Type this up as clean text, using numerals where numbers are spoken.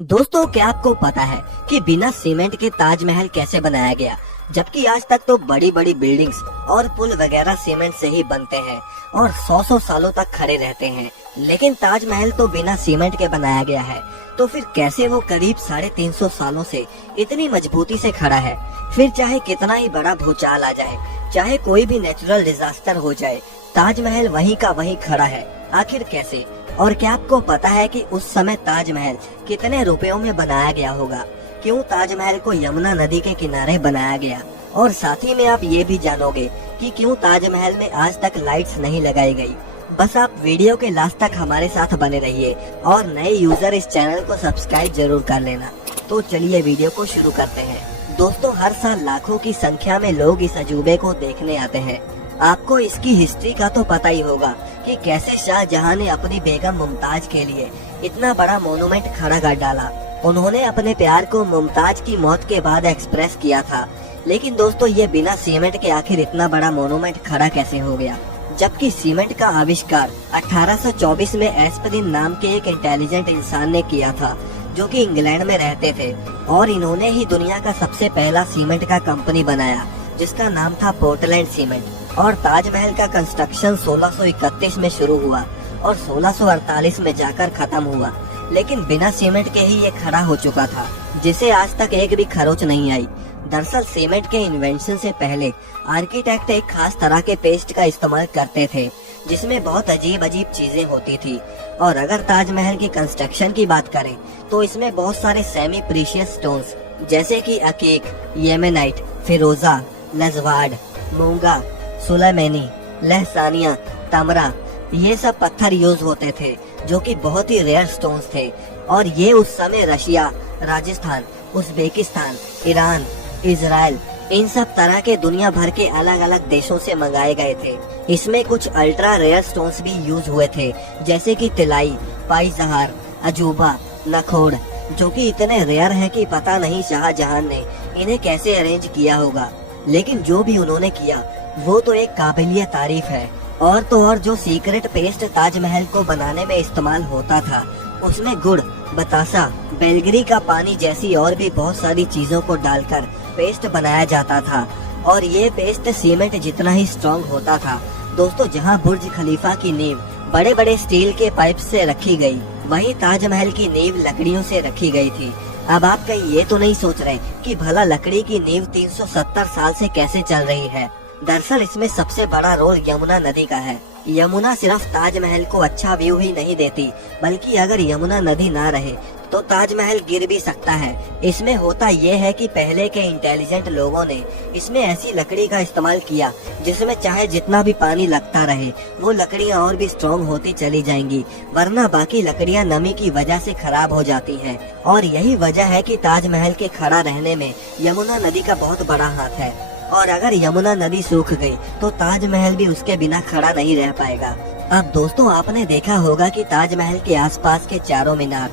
दोस्तों, क्या आपको पता है कि बिना सीमेंट के ताजमहल कैसे बनाया गया? जबकि आज तक तो बड़ी बड़ी बिल्डिंग्स और पुल वगैरह सीमेंट से ही बनते हैं और सौ सौ सालों तक खड़े रहते हैं, लेकिन ताजमहल तो बिना सीमेंट के बनाया गया है। तो फिर कैसे वो करीब 350 सालों से इतनी मजबूती से खड़ा है? फिर चाहे कितना ही बड़ा भूचाल आ जाए, चाहे कोई भी नेचुरल डिजास्टर हो जाए, ताजमहल वहीं का वहीं खड़ा है। आखिर कैसे? और क्या आपको पता है कि उस समय ताजमहल कितने रुपयों में बनाया गया होगा? क्यों ताजमहल को यमुना नदी के किनारे बनाया गया? और साथ ही में आप ये भी जानोगे कि क्यों ताजमहल में आज तक लाइट्स नहीं लगाई गई। बस आप वीडियो के लास्ट तक हमारे साथ बने रहिए और नए यूजर इस चैनल को सब्सक्राइब जरूर कर लेना। तो चलिए वीडियो को शुरू करते हैं। दोस्तों, हर साल लाखों की संख्या में लोग इस अजूबे को देखने आते हैं। आपको इसकी हिस्ट्री का तो पता ही होगा कि कैसे शाहजहां ने अपनी बेगम मुमताज के लिए इतना बड़ा मोनूमेंट खड़ा कर डाला। उन्होंने अपने प्यार को मुमताज की मौत के बाद एक्सप्रेस किया था। लेकिन दोस्तों, ये बिना सीमेंट के आखिर इतना बड़ा मोनूमेंट खड़ा कैसे हो गया? जबकि सीमेंट का आविष्कार 1824 में एस्पिरिन नाम के एक इंटेलिजेंट इंसान ने किया था, जो कि इंग्लैंड में रहते थे, और इन्होंने ही दुनिया का सबसे पहला सीमेंट का कंपनी बनाया, जिसका नाम था पोर्टलैंड सीमेंट। और ताजमहल का कंस्ट्रक्शन 1631 में शुरू हुआ और 1648 में जाकर खत्म हुआ। लेकिन बिना सीमेंट के ही ये खड़ा हो चुका था, जिसे आज तक एक भी खरोच नहीं आई। दरअसल सीमेंट के इन्वेंशन से पहले आर्किटेक्ट एक खास तरह के पेस्ट का इस्तेमाल करते थे, जिसमें बहुत अजीब अजीब चीजें होती थी। और अगर ताजमहल की कंस्ट्रक्शन की बात करें तो इसमें बहुत सारे सेमी प्रीशियस स्टोन्स जैसे कि अकीक, येमेनाइट, फिरोजा, लजवाड, मूंगा, सुलेमानी, लहसानिया, तमरा, ये सब पत्थर यूज होते थे, जो कि बहुत ही रेयर स्टोन्स थे। और ये उस समय Russia, Rajasthan, Uzbekistan, Iran, Israel, इन सब तरह के दुनिया भर के अलग अलग देशों से मंगाए गए थे। इसमें कुछ अल्ट्रा रेयर स्टोन्स भी यूज हुए थे, जैसे कि तिलाई, पाइजहार, अजूबा, नखोड़, जो कि इतने रेयर हैं कि पता नहीं शाहजहां ने इन्हें कैसे अरेंज किया होगा। लेकिन जो भी उन्होंने किया वो तो एक काबिलियत तारीफ है। और तो और जो सीक्रेट पेस्ट ताजमहल को बनाने में इस्तेमाल होता था, उसमें गुड़, बतासा, बेलगरी का पानी जैसी और भी बहुत सारी चीजों को डालकर पेस्ट बनाया जाता था। और ये पेस्ट सीमेंट जितना ही स्ट्रॉन्ग होता था। दोस्तों, जहाँ बुर्ज खलीफा की नींव बड़े बड़े स्टील के पाइप से रखी गई, वहीं ताजमहल की नींव लकड़ियों से रखी गई थी। अब आप कहीं ये तो नहीं सोच रहे कि भला लकड़ी की नींव 370 साल से कैसे चल रही है? दरअसल इसमें सबसे बड़ा रोल यमुना नदी का है। यमुना सिर्फ ताजमहल को अच्छा व्यू ही नहीं देती, बल्कि अगर यमुना नदी ना रहे तो ताजमहल गिर भी सकता है। इसमें होता यह है कि पहले के इंटेलिजेंट लोगों ने इसमें ऐसी लकड़ी का इस्तेमाल किया जिसमें चाहे जितना भी पानी लगता रहे, वो लकड़ियां और भी स्ट्रॉन्ग होती चली जाएंगी, वरना बाकी लकड़ियां नमी की वजह से खराब हो जाती हैं। और यही वजह है कि ताजमहल के खड़ा रहने में यमुना नदी का बहुत बड़ा हाथ है। और अगर यमुना नदी सूख गई तो ताजमहल भी उसके बिना खड़ा नहीं रह पाएगा। अब दोस्तों, आपने देखा होगा कि ताजमहल के आसपास के चारों मीनार